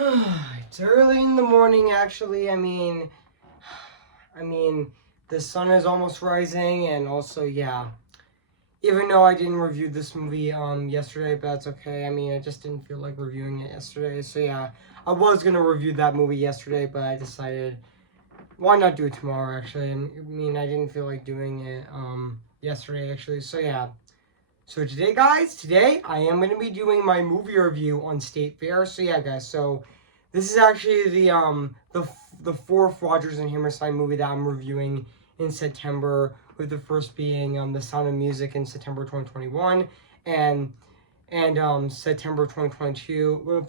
It's early in the morning, actually. I mean, the sun is almost rising, and also, yeah. Even though I didn't review this movie yesterday, but that's okay. I just didn't feel like reviewing it yesterday, so yeah. I was gonna review that movie yesterday, but I decided why not do it tomorrow. Actually, I didn't feel like doing it yesterday, actually. So yeah. So today, guys, today I am going to be doing my movie review on State Fair. So yeah, guys. So this is actually the fourth Rogers and Hammerstein movie that I'm reviewing in September. With the first being The Sound of Music in September 2021, and September 2022.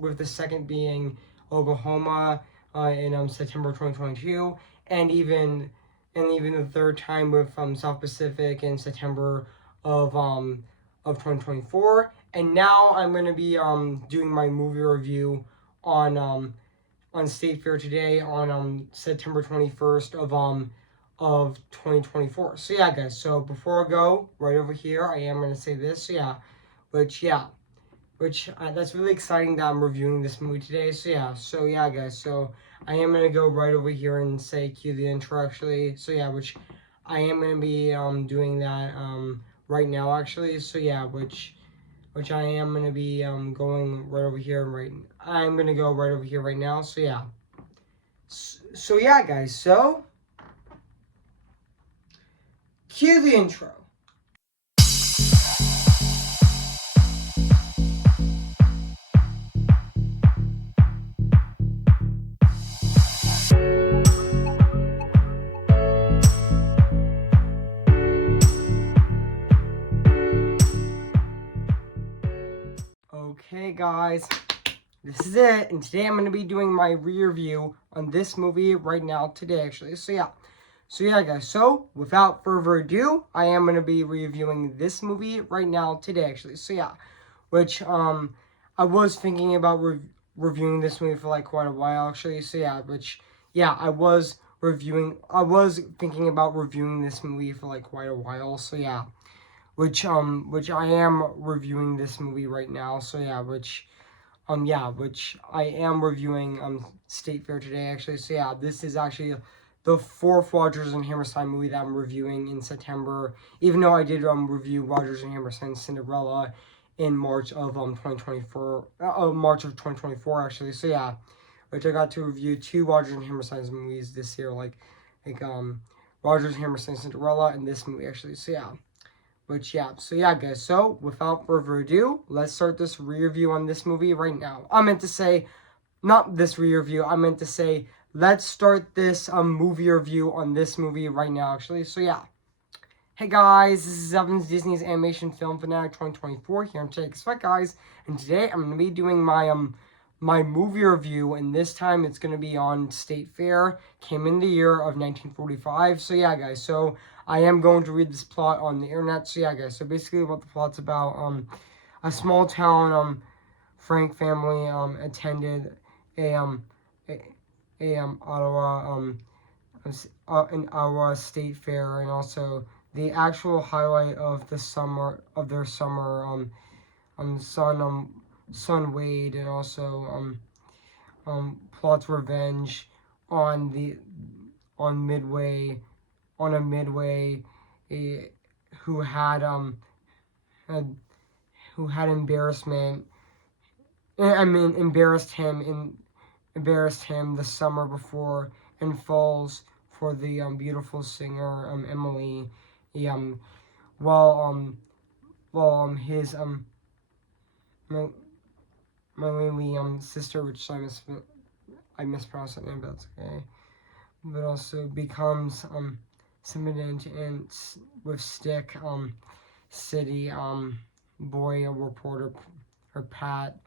With the second being Oklahoma in September 2022, and even the third time with South Pacific in September of 2024. And now I'm gonna be doing my movie review on State Fair today on September 21st of 2024. So yeah, guys. So before I go right over here, I am gonna say this. So yeah, which yeah, which that's really exciting that I'm reviewing this movie today. So yeah, guys. So I am gonna go right over here and say cue the intro actually. So yeah, which I am gonna be doing that right now actually. So yeah, which I am gonna be going right over here right. I'm gonna go right over here right now. So yeah. So yeah, guys. So cue the intro. Okay, guys, this is it, and today I'm going to be doing my re-review on this movie right now today, actually. So yeah, guys. So without further ado, I am going to be reviewing this movie right now today, actually. So yeah, which I was thinking about reviewing this movie for like quite a while, actually. So yeah, which yeah, I was thinking about reviewing this movie for like quite a while. So yeah, which I am reviewing this movie right now. So yeah, which I am reviewing State Fair today actually. So yeah, this is actually the fourth Rogers and Hammerstein movie that I'm reviewing in September. Even though I did review Rogers and Hammerstein's Cinderella in March of 2024, March of 2024 actually. So yeah, which I got to review two Rogers and Hammerstein's movies this year, like Rogers and Hammerstein's Cinderella and this movie actually. So yeah. But yeah, so yeah, guys. So without further ado, let's start this re-review on this movie right now. I meant to say, not this re-review. I meant to say, let's start this movie review on this movie right now. Actually, so yeah. Hey guys, this is Evans, Disney's Animation Film Fanatic 2024 here on Take Expect, guys, and today I'm gonna be doing my movie review, and this time it's gonna be on State Fair. Came in the year of 1945. So yeah, guys. So I am going to read this plot on the internet. So yeah, guys. So basically, what the plot's about: a small town Frank family attended a a, Ottawa an Ottawa State Fair, and also the actual highlight of their summer son son Wade, and also plots revenge on the on Midway on a Midway a, who had who had embarrassment embarrassed him the summer before, and falls for the beautiful singer Emily, um while his Malili sister, which I mispronounced that name, but that's okay. But also becomes smitten and with Stick City boy, a reporter, or Pat,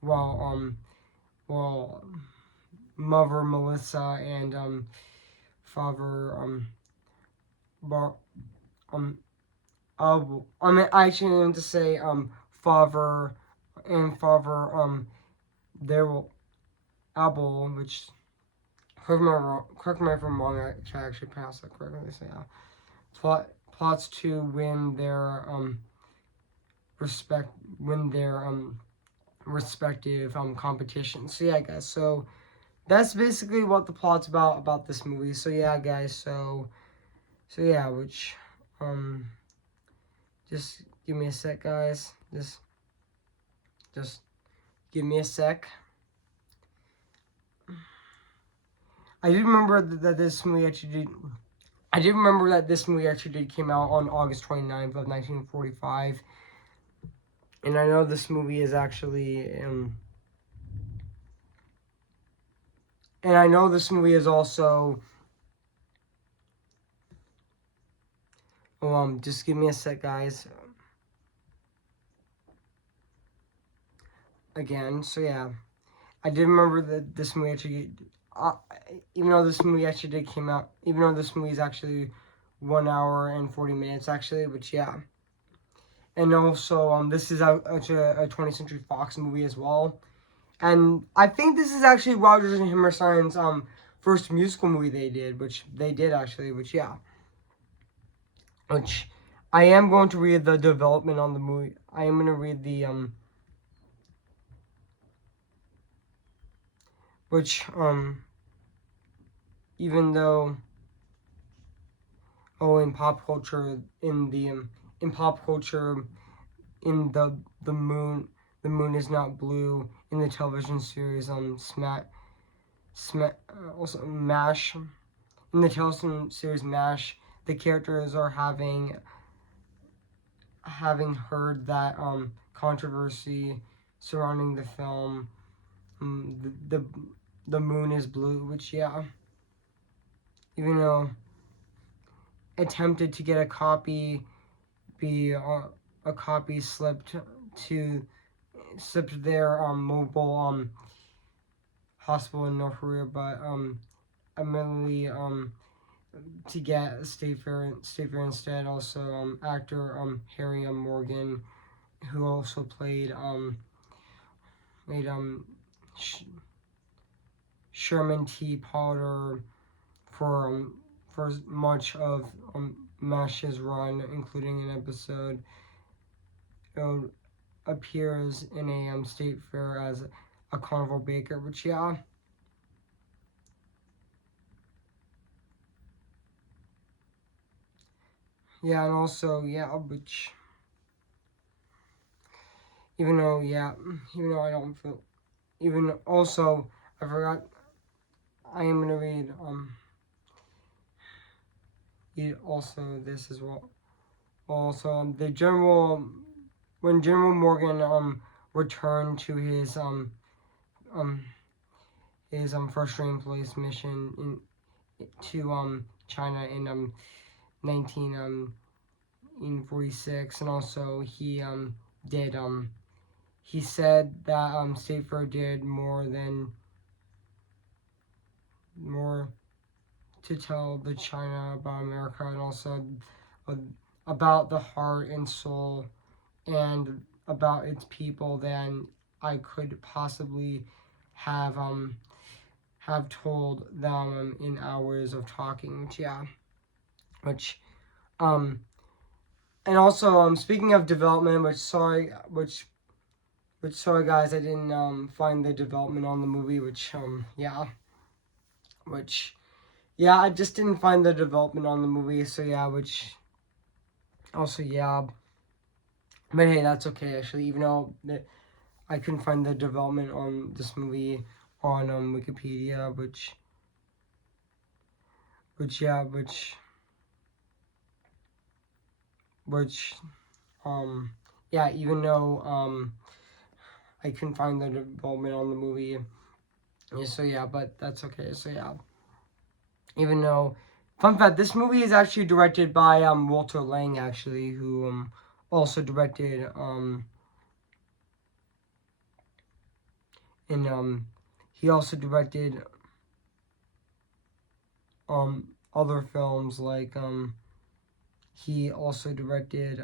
while while mother Melissa and father Bar um I actually need to say father and father there will Abel, which correct me if I'm wrong, I actually pronounce that correctly. So yeah, plots to win their respect, win their respective competitions. So yeah, guys. So that's basically what the plot's about this movie. So yeah, guys. So yeah, which just give me a sec, guys. Just give me a sec. I did remember that this movie actually did. I did remember that this movie actually did came out on August 29th of 1945. And I know this movie is actually and I know this movie is also just give me a sec, guys. Again, so yeah. I did remember that this movie actually even though this movie actually did came out, even though this movie is actually 1 hour and 40 minutes actually, which yeah. And also this is a 20th Century Fox movie as well. And I think this is actually Rodgers and Hammerstein's first musical movie they did, which they did actually, which yeah. Which I am going to read the development on the movie. I am going to read the which even though in pop culture in pop culture in the moon is not blue in the television series also MASH in the television series MASH, the characters are having heard that controversy surrounding the film, the moon is blue, which yeah, even though attempted to get a copy slipped their mobile hospital in North Korea, but immediately to get State Fair instead. Also actor Harry Morgan, who also played Sherman T. Potter for much of MASH's run, including an episode. Appears in a state fair as a carnival baker, which yeah. Yeah, and also yeah, which even though I don't feel even also I forgot I am gonna read also this as well. Also the general when General Morgan returned to his frustrating police mission to China in 1946, and also he did he said that State Fair did more to tell the China about America, and also about the heart and soul and about its people than I could possibly have told them in hours of talking. Which yeah, which and also speaking of development, which sorry guys, I didn't find the development on the movie, which I just didn't find the development on the movie, so yeah, which also yeah. But hey, that's okay actually, even though I couldn't find the development on this movie on Wikipedia, which yeah, which yeah, even though I couldn't find the development on the movie. Yeah, so yeah, but that's okay. So yeah, even though, fun fact, this movie is actually directed by Walter Lang, actually, who also directed and he also directed other films like he also directed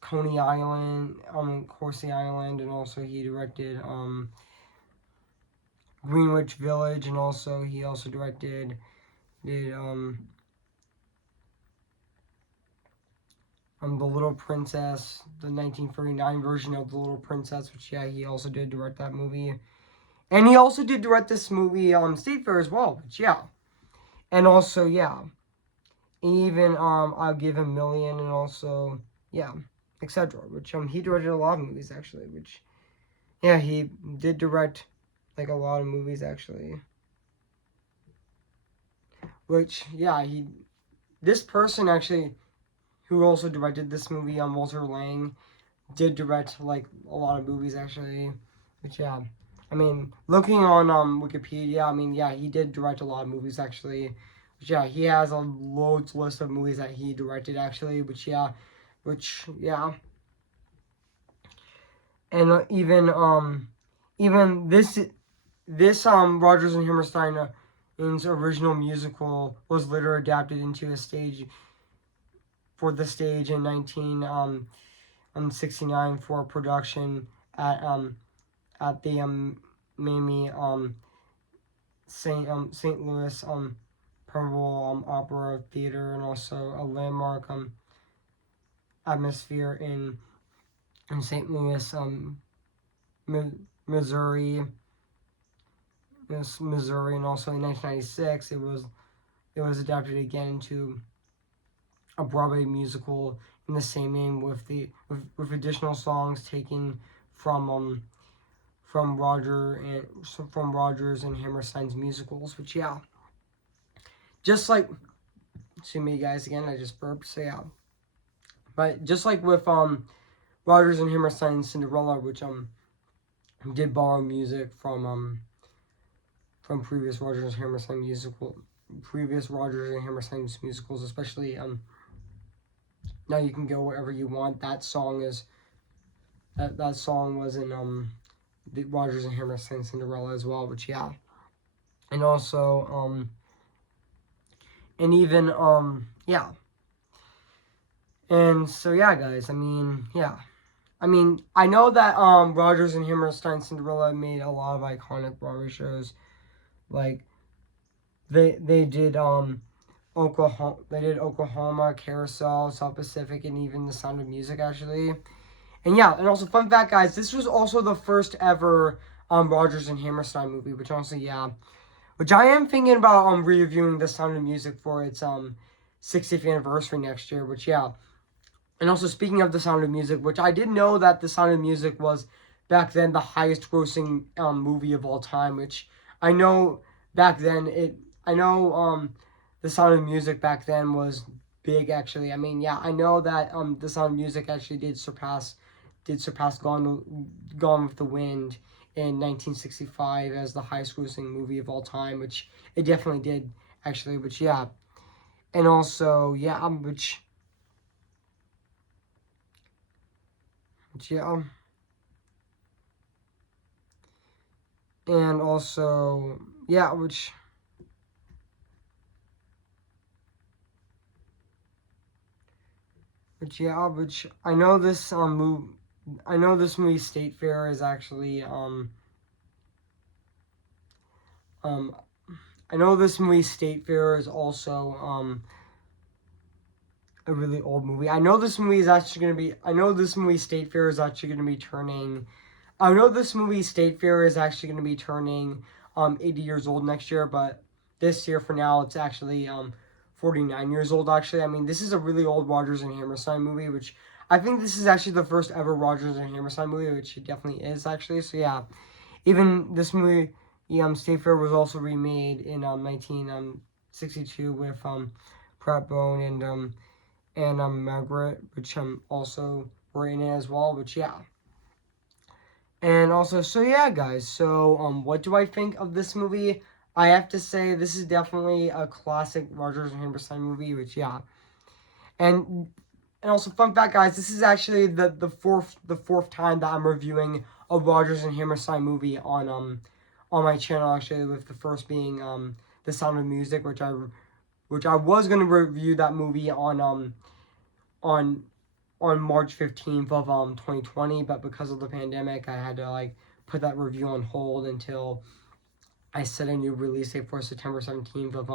Coney Island, Corsi Island, and also he directed Greenwich Village, and also he also did The Little Princess, the 1939 version of The Little Princess, which, yeah, he also did direct that movie. And he also did direct this movie, State Fair as well, which, yeah. And also, yeah. Even, I'll Give a Million, and also, yeah, etc. Which, he directed a lot of movies, actually, which, yeah, he did direct, like, a lot of movies, actually. Which, yeah, this person, actually, who also directed this movie, Walter Lang, did direct like a lot of movies actually. Which, yeah, I mean, looking on Wikipedia, I mean, yeah, he did direct a lot of movies actually. Which, yeah, he has a loads list of movies that he directed actually. Which, yeah, and even this Rodgers and Hammerstein's original musical was later adapted into a stage for the stage in 1969 for production at the Mamie St. Louis Percival Opera Theater, and also a landmark atmosphere in St. Louis, Missouri. Missouri, and also in 1996 it was adapted again into a Broadway musical in the same name with additional songs taken from Rodgers and Hammerstein's musicals, which, yeah, just like, excuse me guys, again, I just burped, so yeah, but just like with Rodgers and Hammerstein's Cinderella, which did borrow music from previous Rodgers and Hammerstein musicals, especially Now You Can Go Wherever You Want. That song was in the Rodgers and Hammerstein Cinderella as well, which, yeah. And also and even yeah. And so, yeah, guys, I mean, yeah. I mean, I know that Rodgers and Hammerstein Cinderella made a lot of iconic Broadway shows. Like they did Oklahoma, Carousel, South Pacific, and even The Sound of Music, actually. And, yeah, and also, fun fact, guys, this was also the first ever Rodgers and Hammerstein movie, which, honestly, yeah, which I am thinking about reviewing The Sound of Music for its 60th anniversary next year, which, yeah. And also, speaking of The Sound of Music, which I didn't know that The Sound of Music was back then the highest grossing movie of all time, which I know back then The Sound of Music back then was big, actually. I mean, yeah, I know that The Sound of Music actually did surpass Gone with the Wind in 1965 as the highest grossing movie of all time, which it definitely did, actually, which, yeah. And also, yeah, which yeah. And also, yeah, which I know this movie State Fair is actually I know this movie State Fair is also a really old movie. I know this movie State Fair is actually gonna be turning 80 years old next year, but this year for now it's actually 49 years old, actually. I mean, this is a really old Rodgers and Hammerstein movie, which I think this is actually the first ever Rodgers and Hammerstein movie, which it definitely is, actually. So, yeah, even this movie, State Fair, was also remade in 1962 with Pratt Bone and Margaret, which also were in it as well, which, yeah. And also, so yeah, guys, so what do I think of this movie? I have to say this is definitely a classic Rodgers and Hammerstein movie, which, yeah. And also, fun fact, guys, this is actually the fourth time that I'm reviewing a Rodgers and Hammerstein movie on my channel, actually, with the first being The Sound of Music, which I was gonna review that movie on March 15th of 2020, but because of the pandemic, I had to like put that review on hold until I set a new release date for September 17th of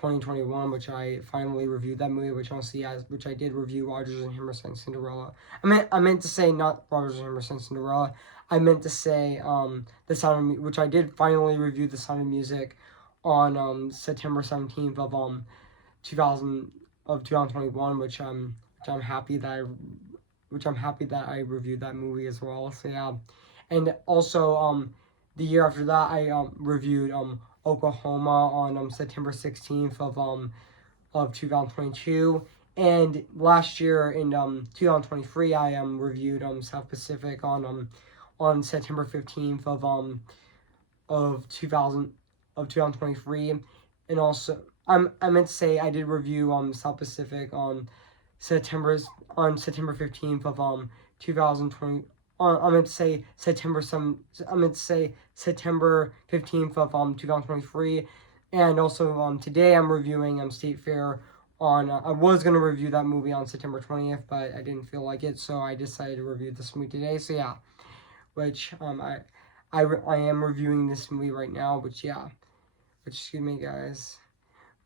2021, which I finally reviewed that movie, which I did review Rodgers and Hammerstein Cinderella. I meant to say not Rodgers and Hammerstein Cinderella. I meant to say The Sound of, which I did finally review The Sound of Music on September 17th of 2021, which I'm happy that I reviewed that movie as well. So yeah, and also the year after that I reviewed Oklahoma on September 16th of 2022. And last year in 2023 I reviewed South Pacific on September 15th of 2023. And also I meant to say I did review South Pacific on September 15th of 2020. I meant to say September 15th of 2023. And also today I'm reviewing State Fair on I was going to review that movie on September 20th, but I didn't feel like it, so I decided to review this movie today. So yeah, which I am reviewing this movie right now, which yeah, which excuse me guys,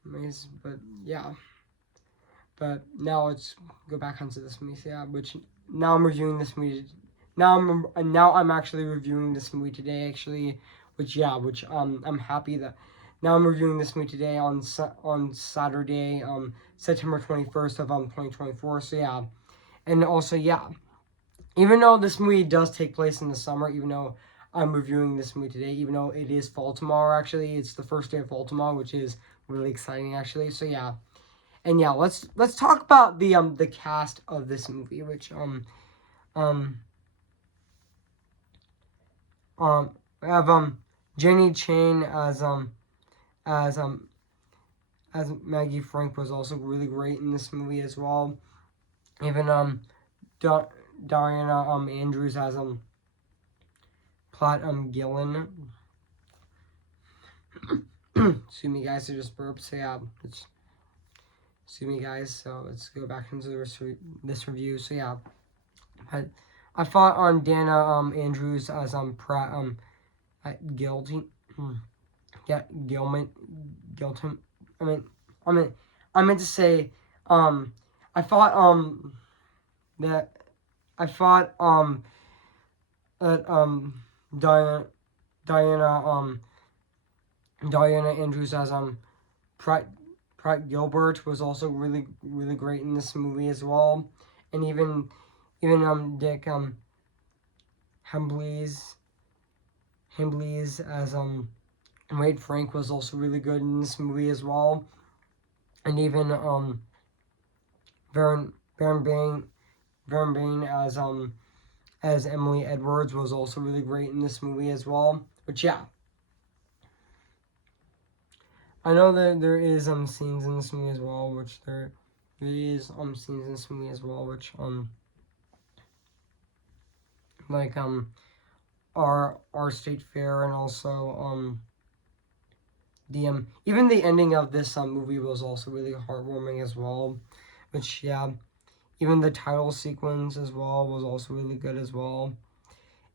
but yeah. But now let's go back onto this movie. So yeah, which now I'm reviewing this movie. Now I'm actually reviewing this movie today. Actually, which I'm happy that now I'm reviewing this movie today on Saturday, September 21st of 2024. So yeah, and also yeah, even though this movie does take place in the summer, even though I'm reviewing this movie today, even though it is fall tomorrow. Actually, it's the first day of fall tomorrow, which is really exciting. Actually, so yeah. And yeah, let's talk about the cast of this movie, which we have Jenny Chan as Maggie Frank was also really great in this movie as well. Even Diana Andrews as Platt Gillen. Excuse me guys, I just burped. So yeah, excuse me guys, so let's go back into this review. So yeah, I thought on Dana Andrews as Pratt Gilton. Yeah, Gilman. I meant to say I thought that Diana Andrews as Pratt Gilbert was also really great in this movie as well, and even Dick Hambleys as Wade Frank was also really good in this movie as well, and even Baron Bain as Emily Edwards was also really great in this movie as well. But yeah, I know that there is scenes in this movie as well, which there is scenes in this movie as well, which like our state fair, and also the even the ending of this movie was also really heartwarming as well, which yeah, even the title sequence as well was also really good as well,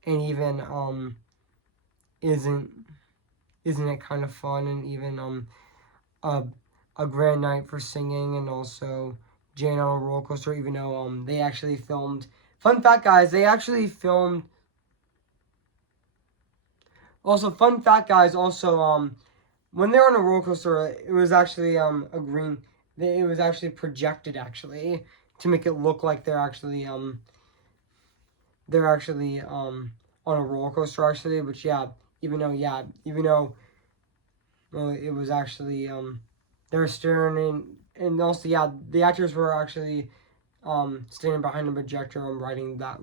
and even isn't it kind of fun, and even a grand night for singing, and also Jane on a roller coaster, even though they actually filmed. Fun fact, guys, they actually filmed. Also, fun fact, guys, also when they're on a roller coaster, it was actually a green. It was actually projected actually to make it look like they're actually on a roller coaster actually. But yeah, even though well, it was actually they were staring and also yeah, the actors were actually standing behind a projector and riding a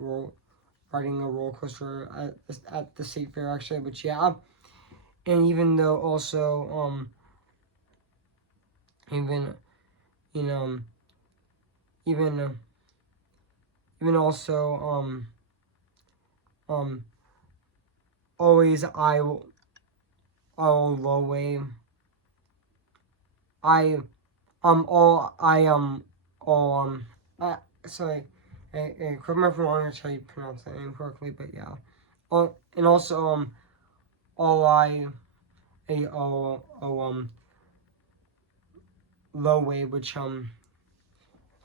roller coaster at the state fair actually. But yeah, and even though also even even also always I will low way I all I all sorry, correct me if I'm wrong, how you pronounce that name correctly, but yeah, and also all I Low Way, which and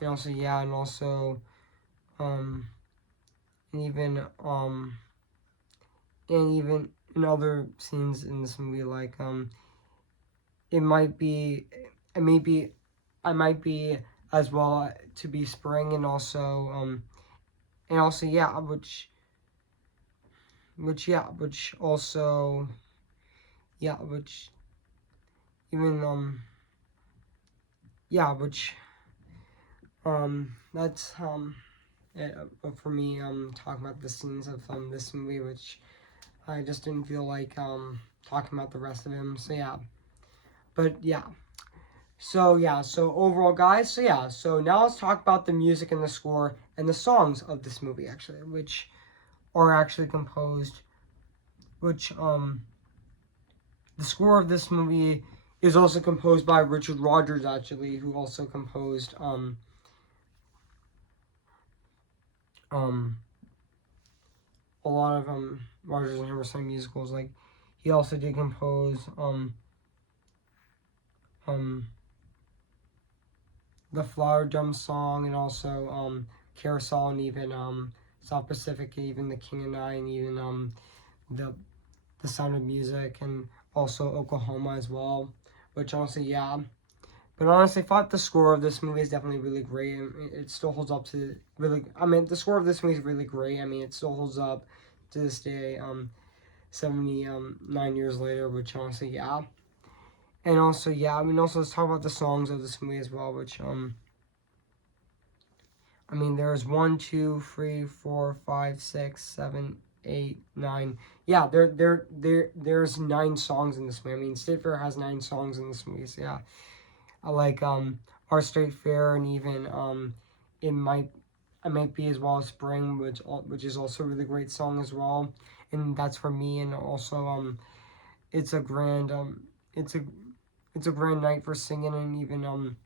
also yeah, and also and even in other scenes in this movie, like it might be, maybe I might be as well to be spring, and also yeah, which also yeah, which even yeah, which that's it, for me talking about the scenes of this movie, which I just didn't feel like talking about the rest of him. So yeah, but yeah. So yeah, so overall, guys, so yeah, so now let's talk about the music and the score and the songs of this movie, actually, which are actually composed, which the score of this movie is also composed by Richard Rodgers, actually, who also composed a lot of Rodgers and Hammerstein musicals. Like he also did compose um the Flower Drum Song, and also Carousel, and even South Pacific, even The King and I, and even the Sound of Music, and also Oklahoma as well. Which honestly, yeah. But honestly, I thought the score of this movie is definitely really great. It still holds up to really. I mean, the score of this movie is really great. I mean, it still holds up to this day. 79 years later, which honestly, yeah. And also, yeah. I mean, also let's talk about the songs of this movie as well, which I mean, there's 1, 2, 3, 4, 5, 6, 7, 8, 9. Yeah, there's 9 songs in this movie. I mean, State Fair has 9 songs in this movie. So yeah, I like Our State Fair, and even it might be as well as Spring, which is also a really great song as well. And That's For Me, and also it's a grand it's a grand night for singing, and even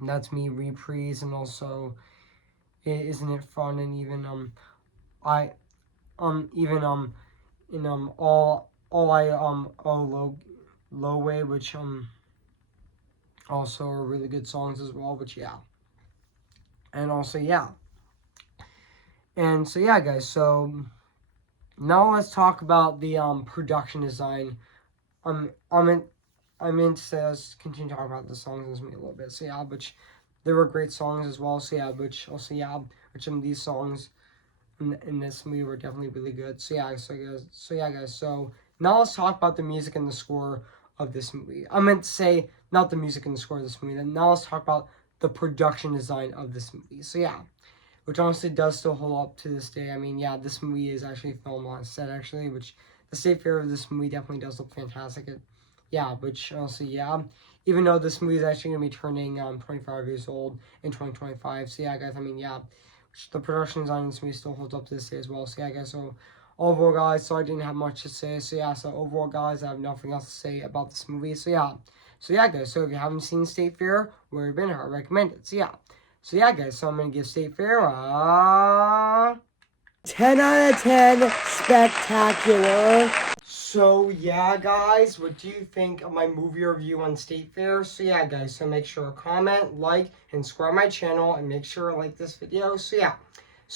That's Me, Reprise, and also Isn't It Fun, and even I even in all I oh low way, which also are really good songs as well. But yeah, and also yeah, and so yeah, guys. So now let's talk about the production design. I'm in to say, let's continue talking about the songs in this movie a little bit. So yeah, which there were great songs as well. So yeah, which also yeah, which some of these songs in this movie were definitely really good. So yeah, guys. So now let's talk about the music and the score of this movie. I meant to say not the music and the score of this movie. Then now let's talk about the production design of this movie. So yeah, which honestly does still hold up to this day. I mean, yeah, this movie is actually filmed on set, actually, which the State Fair of this movie definitely does look fantastic. Yeah, which honestly, yeah, even though this movie is actually going to be turning 25 years old in 2025. So yeah, guys, I mean, yeah, the production design in this movie still holds up to this day as well. So yeah, guys, so overall, guys, so I didn't have much to say. So yeah, so overall, guys, I have nothing else to say about this movie. So yeah. So yeah, guys, so if you haven't seen State Fair, where have you been, I recommend it. So yeah. So yeah, guys, so I'm going to give State Fair 10 out of 10, spectacular. So yeah, guys, what do you think of my movie review on State Fair? So yeah, guys, so make sure to comment, like, and subscribe my channel, and make sure to like this video. So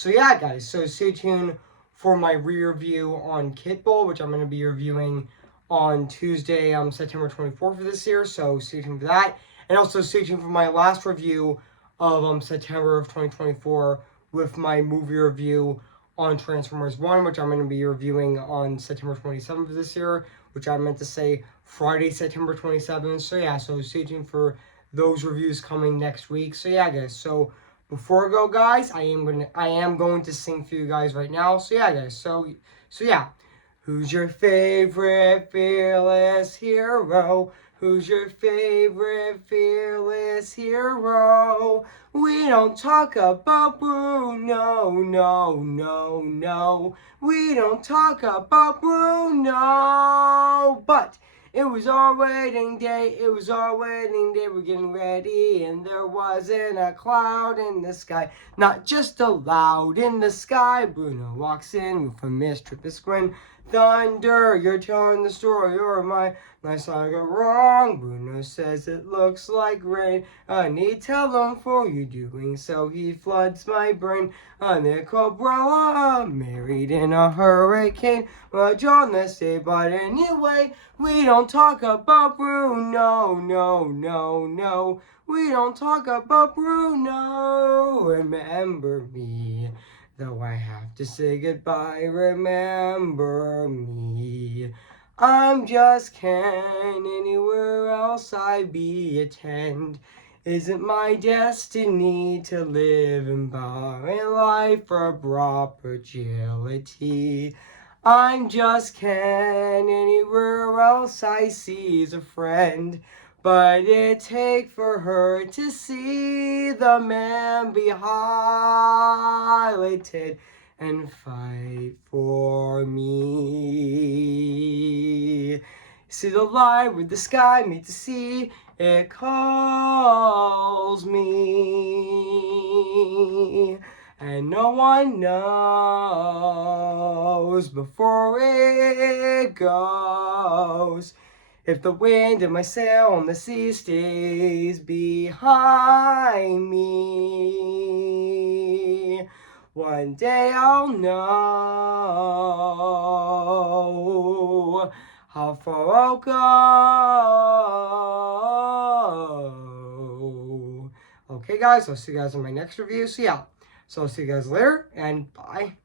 yeah, guys, so stay tuned for my re-review on Kit Bull, which I'm going to be reviewing on Tuesday, September 24th of this year. So stay tuned for that, and also stay tuned for my last review of September of 2024 with my movie review on Transformers 1, which I'm going to be reviewing on September 27th of this year, which I meant to say Friday, September 27th. So yeah, so stay tuned for those reviews coming next week. So yeah, guys, so before I go, guys, I am going to sing for you guys right now. So yeah, guys, so yeah. Who's your favorite fearless hero? Who's your favorite fearless hero? We don't talk about Bruno, no. We don't talk about Bruno. But it was our wedding day, we're getting ready, and there wasn't a cloud in the sky, not just a loud in the sky. Bruno walks in with a mischievous grin. Thunder, you're telling the story, or my nice I go wrong. Bruno says it looks like rain. I need tell him for you doing so. He floods my brain. Nicole Brella, married in a hurricane. Much on this day, but anyway, we don't talk about Bruno. No, no, no. We don't talk about Bruno. Remember me. Though I have to say goodbye, remember me. I'm just Ken, anywhere else I be attend. Isn't my destiny to live and by life for proper agility? I'm just Ken, anywhere else I see is a friend. But it take for her to see the man be highlighted and fight for me. See the light with the sky meet the sea, it calls me. And no one knows before it goes. If the wind in my sail on the sea stays behind me, one day I'll know how far I'll go. Okay, guys, I'll see you guys in my next review. So, yeah. So, I'll see you guys later, and bye.